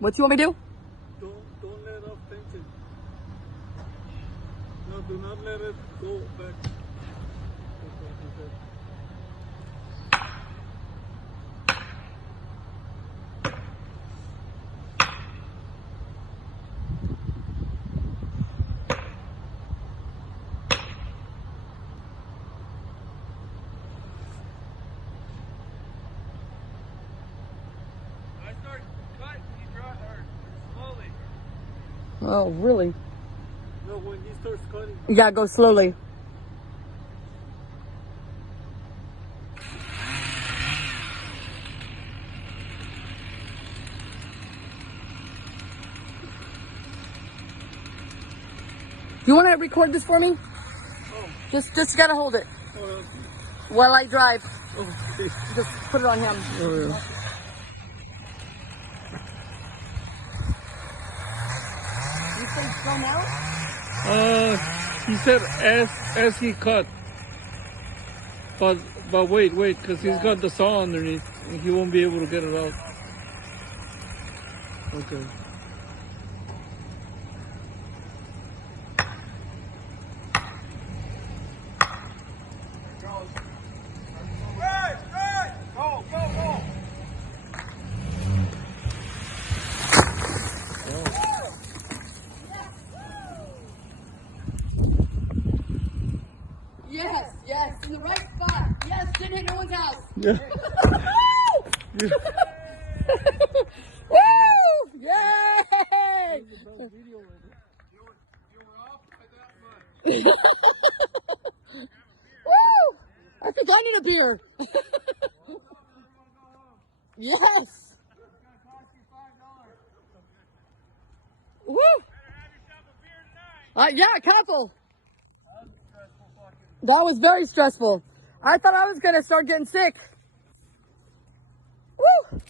What you want me to do? Don't let off tension. No, do not let it go back. Oh, really? No, when he starts cutting. Yeah, go slowly. You want to record this for me? Oh. Just gotta hold it Oh, while I drive. okay. Just put it on him. Oh, yeah. You say go now? He said as he cut. But wait, because he's got the saw underneath, and he won't be able to get it out. Okay. Yes, yes, in the right spot. Yes, didn't hit no one's house. Yeah. Woo! Yay! Woo! I think I need a beer. Yes. Woo! Yeah, careful. That was very stressful. I thought I was gonna start getting sick. Woo!